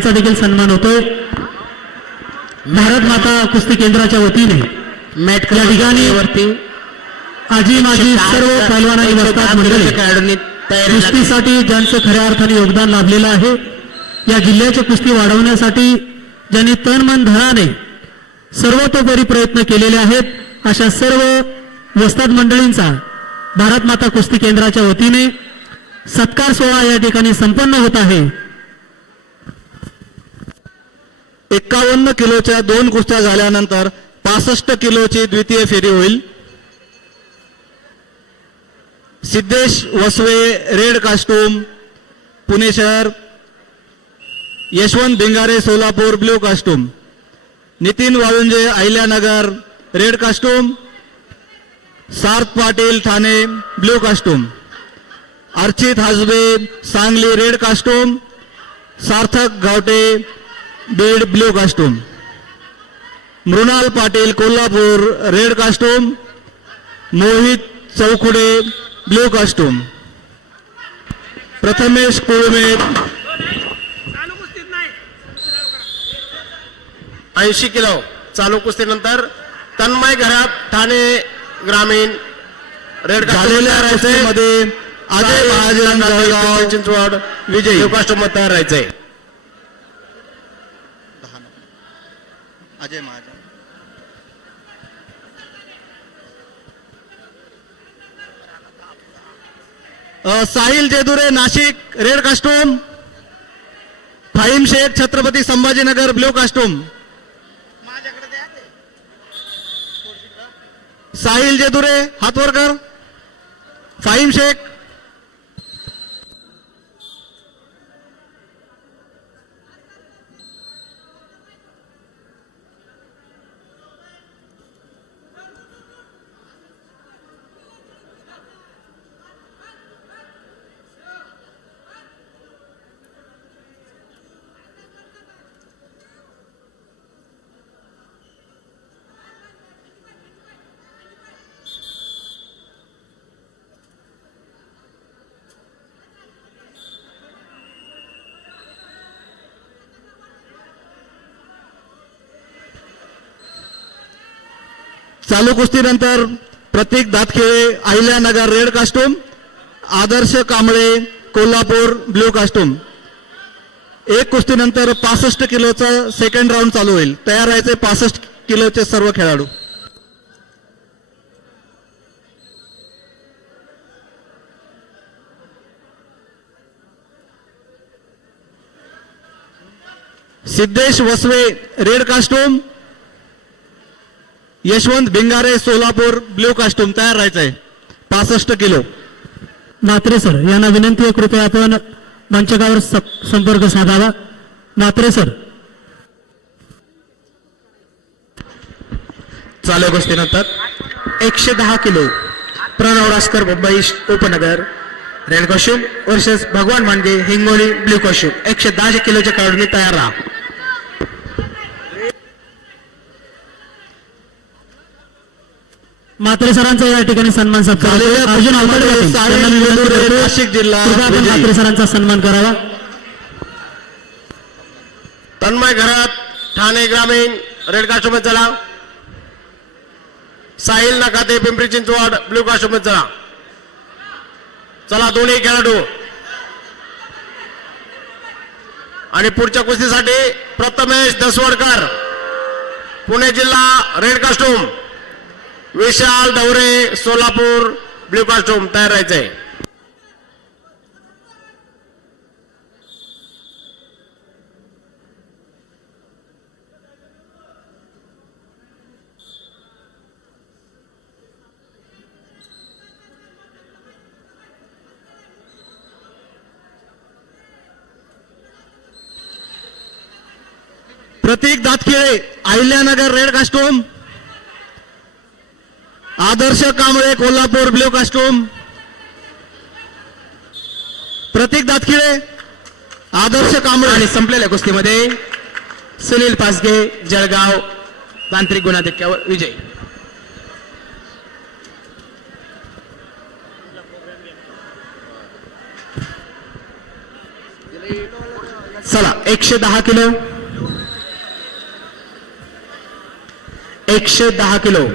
चा देखील सन्मान होतोय. भारत माता कुस्ती केंद्राच्या वतीने मॅट या ठिकाणी वरती आजी माजी सर्व पैलवान आणि वस्ताद मंडळी कुस्तीसाठी ज्यांचं खऱ्या अर्थाने योगदान लाभलेलं आहे या जिल्ह्याची कुस्ती वाढवण्यासाठी ज्यांनी तन मन धनाने सर्वतोपरी प्रयत्न केलेले आहेत अशा सर्व वस्ताद मंडळींचा भारत माता कुस्ती केंद्राच्या वतीने सत्कार सोहळा या ठिकाणी संपन्न होत आहे. एक्कावन्न किलोच्या दोन कुस्त्या झाल्यानंतर पासष्ट किलोची द्वितीय फेरी होईल. सिद्धेश वसवे रेड कास्टूम पुणे शहर Yashwant Bhingare Solapur blue costume. Nitin Walunje Ahilyanagar red costume Sarth Patil Thane blue costume. Archit Hajbe Sangli red costume Sarthak Gawate Beed blue costume. Mrunal Patil Kolhapur red costume. Mohit Chaukhude blue costume. Prathamesh Kulme ऐंशी kilo चालू कुस्तीनंतर तन्मय घरात ठाणे ग्रामीण red झालेल्या रस्त्यामध्ये अजय महाजन चिंचवड विजयी. Costume तयार राहायचंय. Ajay Mahajan Sahil Jedure Nashik red costume. Faim Shaikh Chhatrapati Sambhajinagar blue costume. Sahil Jedure Hatwarkar. Faim Shaikh चालू कुस्तीनंतर Pratik Datkhele Ahilyanagar red costume Adarsh Kamble Kolhapur blue costume. एक कुस्तीनंतर पासष्ट किलोचा सेकंड राऊंड चालू होईल. तयार राहायचे पासष्ट किलोचे सर्व खेळाडू. Siddhesh Wasve red costume Yashwant Bhingare Solapur blue costume तयार राहायचंय. पासष्ट किलो. म्हात्रे सर यांना विनंती आहे कृपया आपण मंचकावर संपर्क साधावा. म्हात्रे सर. चालू कुस्तीनंतर एकशे दहा किलो. प्रणव रासकर मुंबई उपनगर. रेड कॉस्ट्यूम वर्सेस भगवान मांडगे हिंगोली ब्ल्यू कॉस्ट्यूम एकशे दहा किलोच्या खेळाडूंनी तयार राहा. म्हात्रे सरांचा या ठिकाणी सन्मान सत्कार. अर्जुन आवडे कुस्तीमध्ये साहिल यांना मी विनंती जेदुरे, करतो. नाशिक जिल्हा, कृपया आपण विजयी. म्हात्रे सरांचा सन्मान करावा. तन्मय घरात ठाणे ग्रामीण रेड कास्टूम चला. साहिल नकाते पिंपरी चिंचवड ब्ल्यू कास्टूम चला. चला दोन्ही खेळाडू. आणि पुढच्या कुस्तीसाठी प्रथमेश दसवडकर पुणे जिल्हा रेड कास्टूम विशाल दौरे सोलापूर ब्ल्यू कास्टूम तयार राहायचंय. Pratik Datkhile Ahilyanagar red costume Adarsh Kamble Kolhapur blue costume Pratik Datkhile Adarsh Kamble. आणि संपलेल्या कुस्तीमध्ये सुनील पासगे जळगाव तांत्रिक गुणाधिक्यावर विजय. चला एकशे दहा किलो. एकशे दहा किलो.